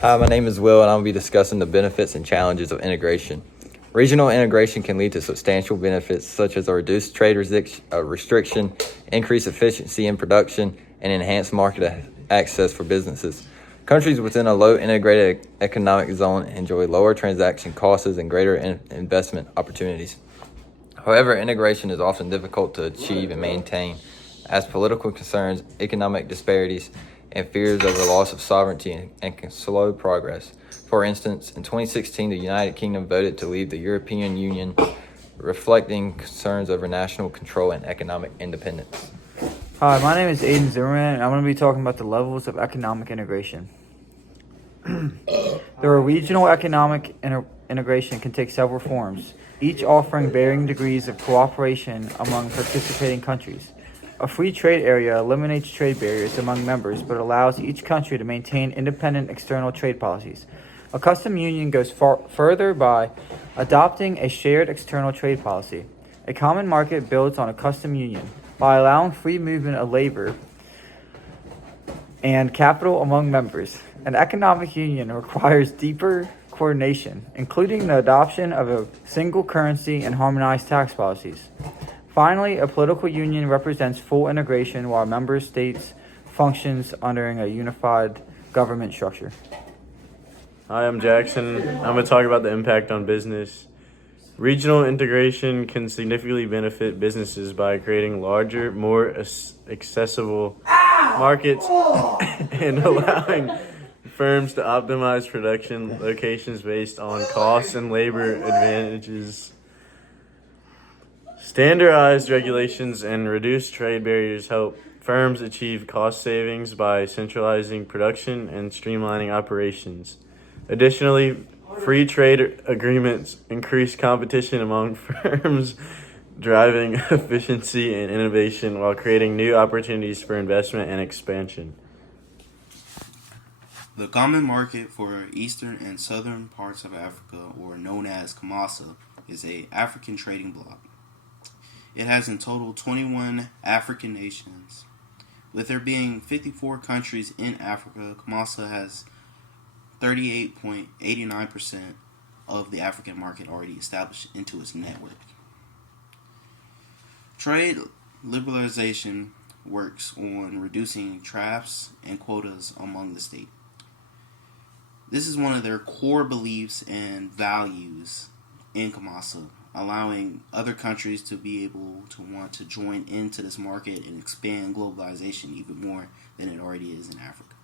Hi, my name is Will, and I'll be discussing the benefits and challenges of integration. Regional integration can lead to substantial benefits such as a reduced trade restriction, increased efficiency in production, and enhanced market access for businesses. Countries within a low integrated economic zone enjoy lower transaction costs and greater investment opportunities. However, integration is often difficult to achieve and maintain, as political concerns, economic disparities, and fears of the loss of sovereignty can slow progress. For instance, in 2016, the United Kingdom voted to leave the European Union, reflecting concerns over national control and economic independence. Hi, my name is Aiden Zimmerman, and I'm going to be talking about the levels of economic integration. The regional economic integration can take several forms, each offering varying degrees of cooperation among participating countries. A free trade area eliminates trade barriers among members but allows each country to maintain independent external trade policies. A customs union goes further by adopting a shared external trade policy. A common market builds on a customs union by allowing free movement of labor and capital among members. An economic union requires deeper coordination, including the adoption of a single currency and harmonized tax policies. Finally, a political union represents full integration while member states functions under a unified government structure. Hi, I'm Jackson. I'm going to talk about the impact on business. Regional integration can significantly benefit businesses by creating larger, more accessible markets and allowing firms to optimize production locations based on costs and labor advantages. Standardized regulations and reduced trade barriers help firms achieve cost savings by centralizing production and streamlining operations. Additionally, free trade agreements increase competition among firms, driving efficiency and innovation while creating new opportunities for investment and expansion. The common market for eastern and southern parts of Africa, or known as COMASA, is an African trading bloc. It has in total 21 African nations. With there being 54 countries in Africa, COMASA has 38.89% of the African market already established into its network. Trade liberalization works on reducing tariffs and quotas among the state. This is one of their core beliefs and values in COMASA, allowing other countries to be able to want to join into this market and expand globalization even more than it already is in Africa.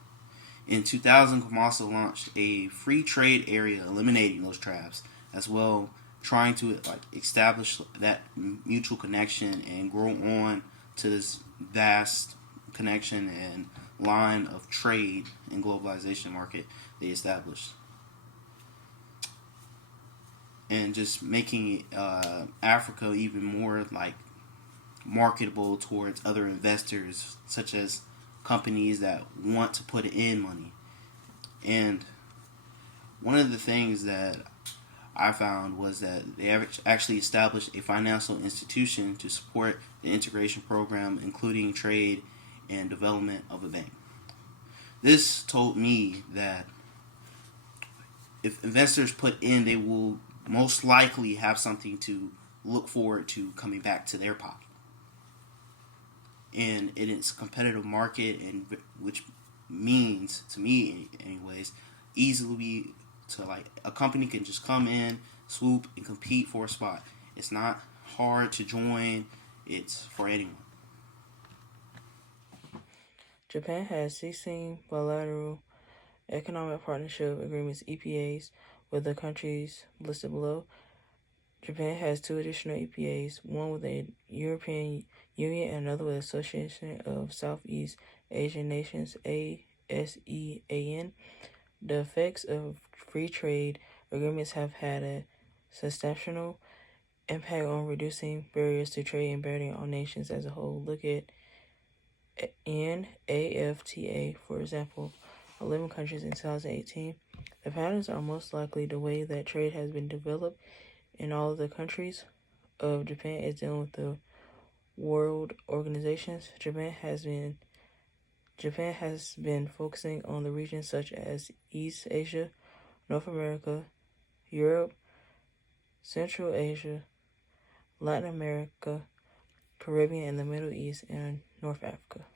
In 2000, COMASA launched a free trade area eliminating those tariffs, as well trying to establish that mutual connection and grow on to this vast connection and line of trade and globalization market they established. And just making Africa even more marketable towards other investors, such as companies that want to put in money. And one of the things that I found was that they actually established a financial institution to support the integration program, including trade and development of a bank. This told me that if investors put in, they will most likely have something to look forward to coming back to their pocket. And in its competitive market, and which means to me anyways, easily to a company can just come in, swoop, and compete for a spot. It's not hard to join. It's for anyone. Japan has 16 bilateral economic partnership agreements (EPAs) with the countries listed below. Japan has 2 additional EPAs, one with the European Union and another with the Association of Southeast Asian Nations (ASEAN). The effects of free trade agreements have had a substantial impact on reducing barriers to trade and bettering all nations as a whole. Look at NAFTA, for example, 11 countries in 2018. The patterns are most likely the way that trade has been developed in all of the countries of Japan is dealing with the world organizations. Japan has been Japan has been focusing on the regions such as East Asia, North America, Europe, Central Asia, Latin America, Caribbean, and the Middle East, and North Africa.